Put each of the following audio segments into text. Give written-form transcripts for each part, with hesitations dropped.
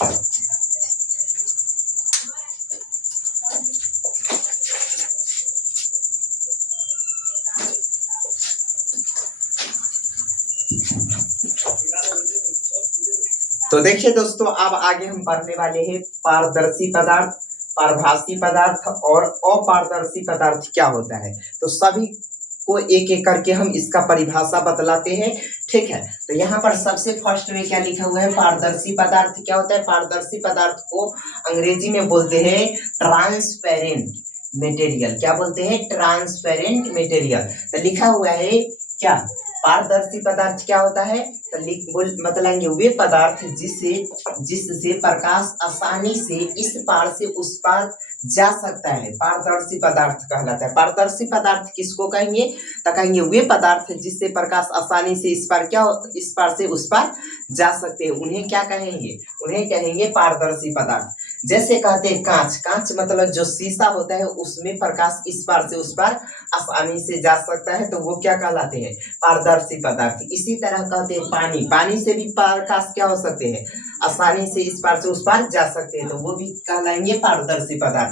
तो देखिए दोस्तों, अब आगे हम पढ़ने वाले हैं पारदर्शी पदार्थ, पारभासी पदार्थ और अपारदर्शी पदार्थ क्या होता है। तो सभी को एक एक करके हम इसका परिभाषा बतलाते हैं। ठीक है, तो यहाँ पर सबसे फर्स्ट में क्या लिखा हुआ है, पारदर्शी पदार्थ क्या होता है। पारदर्शी पदार्थ को अंग्रेजी में बोलते हैं ट्रांसपेरेंट मटेरियल। क्या बोलते हैं, ट्रांसपेरेंट मटेरियल। तो लिखा हुआ है क्या, पारदर्शी पदार्थ क्या होता है। तो बतलाएंगे वे पदार्थ जिससे प्रकाश आसानी से इस पार से उस पार जा सकता है, पारदर्शी पदार्थ कहलाता है। पारदर्शी पदार्थ किसको कहेंगे, तो कहेंगे वे पदार्थ जिससे प्रकाश आसानी से इस पार से उस पार जा सकते हैं, उन्हें क्या कहेंगे, उन्हें कहेंगे पारदर्शी पदार्थ। जैसे कहते हैं कांच, कांच मतलब जो शीशा होता है उसमें प्रकाश इस पार से उस पार आसानी से जा सकता है, तो वो क्या कहलाते हैं, पारदर्शी पदार्थ। इसी तरह कहते हैं पानी, पानी से भी प्रकाश क्या हो सकते हैं, आसानी से इस पार से उस पार जा सकते हैं, तो वो भी कहलाएंगे पारदर्शी पदार्थ।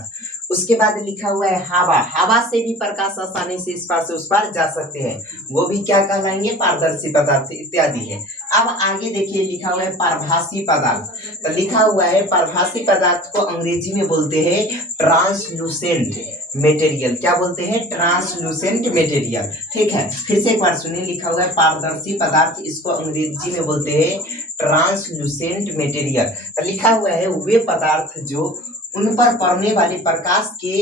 उसके बाद लिखा हुआ है हवा, हवा से भी प्रकाश आसानी से इस पार से उस पार जा सकते हैं, वो भी क्या कहलाएंगे, पारदर्शी पदार्थ इत्यादि है। अब आगे देखिए लिखा हुआ है पारभासी पदार्थ। तो लिखा हुआ है पारभासी पदार्थ को अंग्रेजी में बोलते हैं ट्रांसलूसेंट मटेरियल। क्या बोलते हैं, ट्रांसलूसेंट मटेरियल। ठीक है, फिर से एक बार सुनिए, लिखा हुआ है पारदर्शी पदार्थ, इसको अंग्रेजी में बोलते हैं ट्रांसलूसेंट मटेरियल। तो लिखा हुआ है वे पदार्थ जो उन पर पड़ने वाले प्रकाश के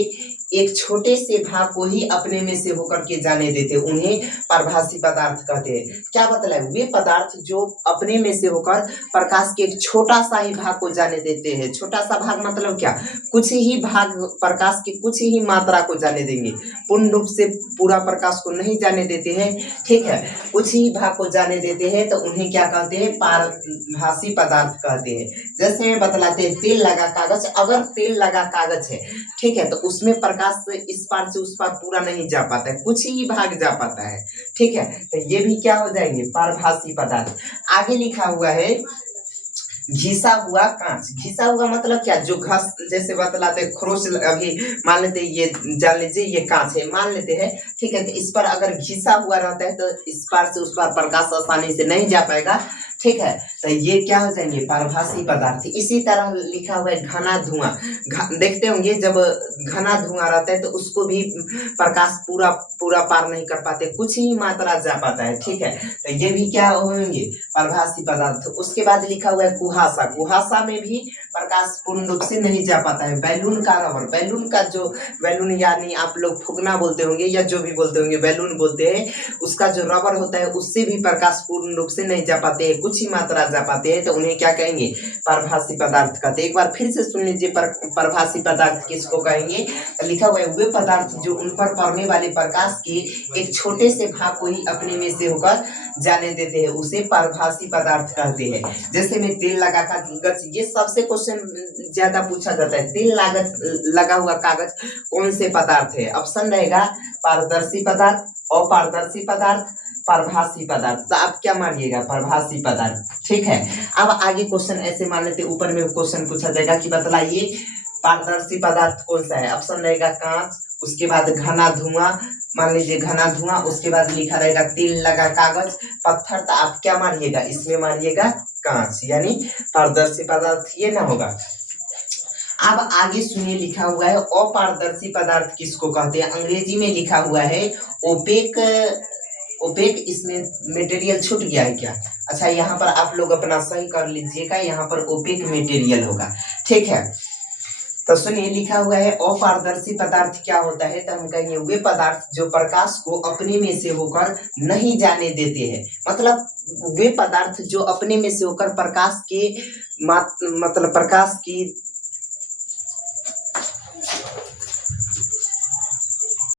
एक छोटे से भाग को ही अपने में से होकर के जाने देते, उन्हें पारभासी पदार्थ कहते हैं। क्या बतलाए, वे पदार्थ जो अपने में से होकर प्रकाश के एक छोटा सा ही भाग को जाने देते हैं। छोटा सा भाग मतलब क्या, कुछ ही भाग, प्रकाश के कुछ ही मात्रा को जाने देंगे, पूर्ण रूप से पूरा प्रकाश को नहीं जाने देते हैं। ठीक है, कुछ ही भाग को जाने देते हैं, तो उन्हें क्या कहते हैं, पारभासी पदार्थ कहते हैं। जैसे में बतलाते हैं तेल लगा कागज, अगर तेल लगा कागज है, ठीक है, तो उसमें प्रकाश इस पार से उस पार पूरा नहीं जा पाता है, कुछ ही भाग जा पाता है। ठीक है, तो ये भी क्या हो जाएंगे, पारभासी पदार्थ। आगे लिखा हुआ है घिसा हुआ कांच। घिसा हुआ मतलब क्या, जो घस, जैसे बतलाते खरोच, अभी मान लेते ये, जान लीजिए ये कांच है, मान लेते हैं। ठीक है, तो इस पर अगर घिसा हुआ रहता है तो इस पार से उस पार प्रकाश आसानी से नहीं जा पाएगा। ठीक है, तो ये क्या हो जाएंगे, पारभासी पदार्थ। इसी तरह लिखा हुआ है घना धुआं। देखते होंगे जब घना धुआं रहता है तो उसको भी प्रकाश पूरा पार नहीं कर पाते, कुछ ही मात्रा जा पाता है। ठीक है, तो ये भी क्या होंगे, पारभासी पदार्थ। उसके बाद लिखा हुआ है कुहासा। कुहासा में भी प्रकाश पूर्ण रूप से नहीं जा पाता है। बैलून का रबर, बैलून का जो, बैलून यानी आप लोग फुकना बोलते होंगे या जो भी बोलते होंगे, बैलून बोलते हैं, उसका जो रबर होता है उससे भी प्रकाश पूर्ण रूप से नहीं जा पाते हैं, कुछ ही मात्रा जा पाते हैं, तो उन्हें क्या कहेंगे, पारभासी पदार्थ कहते हैं। एक बार फिर से सुन लीजिए, पारभासी पदार्थ किसको कहेंगे। लिखा हुआ है वे पदार्थ जो उन पर पड़ने वाले प्रकाश के एक छोटे से भाग को ही अपने में से होकर जाने देते हैं, उसे पारभासी पदार्थ कहते हैं। जैसे में तेल लगा कागज, ये सबसे क्वेश्चन ज्यादा पूछा जाता है, तेल लगा हुआ कागज कौन से पदार्थ है। ऑप्शन रहेगा पारदर्शी पदार्थ, अपारदर्शी पदार्थ, पारभासी पदार्थ। तो आप क्या मानिएगा, पारभासी पदार्थ। ठीक है, अब आगे क्वेश्चन ऐसे मान लेते, ऊपर में क्वेश्चन पूछा जाएगा कि बतलाइए पारदर्शी पदार्थ कौन सा है। ऑप्शन रहेगा कांच, उसके बाद घना धुआं, मान लीजिए घना धुआं, उसके बाद लिखा रहेगा तेल लगा कागज, पत्थर। तो आप क्या मानिएगा, इसमें मानिएगा कांच, यानी पारदर्शी पदार्थ ये ना होगा। अब आगे सुनिए, लिखा हुआ है अपारदर्शी पदार्थ किसको कहते हैं। अंग्रेजी में लिखा हुआ है ओपेक। ओपेक, इसमें मटेरियल छूट गया है क्या, अच्छा यहाँ पर आप लोग अपना सही कर लीजिएगा, यहाँ पर ओपेक मटेरियल होगा। ठीक है, तो सुनिए, लिखा हुआ है अपारदर्शी पदार्थ क्या होता है। तो हम कहेंगे वे पदार्थ जो प्रकाश को अपने में से होकर नहीं जाने देते हैं, मतलब वे पदार्थ जो अपने में से होकर प्रकाश के मतलब प्रकाश की